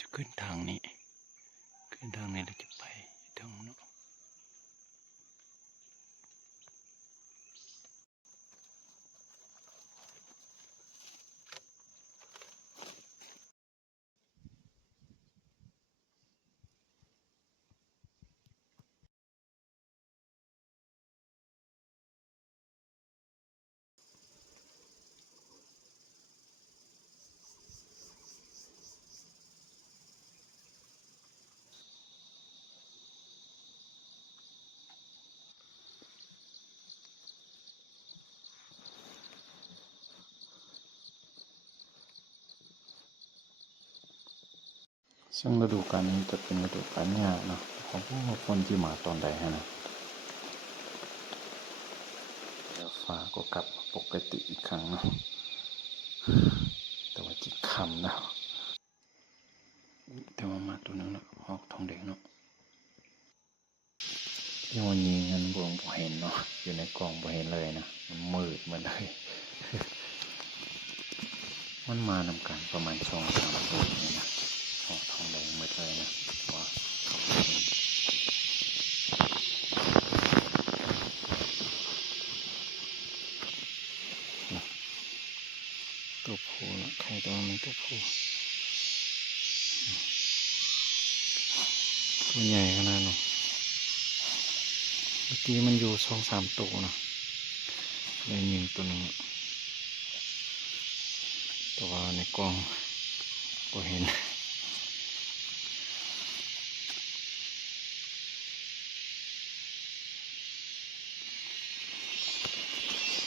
จะขึ้นทางนี้เราจะไปทางโน้นซึ่งฤดูกาลนี้จะเป็นฤดูกาลหญ้าเนาะของพวกคนที่มาตอนใดฮะนะเดี๋ยวฟ้าก็กลับปกติอีกครั้งเนาะแต่ว่าจิตคำนะแต่ว่ามาตัวนึงเนาะหอกทองแดงเนาะยังวันนี้เงินบวงบ่เห็นเนาะอยู่ในกล่องบ่เห็นเลยนะมันมืดมาเลยมันมานำกันประมาณ2-3 ตัวนี่นะหอกทองแดงมืดเลยนะว่าตัวผู้ละใครตัวมันตัวผู้ตัวใหญ่ขนาดนั้นเมื่อกี้มันอยู่2-3 ตัวนะเลยยิงตัวนึงแต่ว่าในกล้องก็เห็น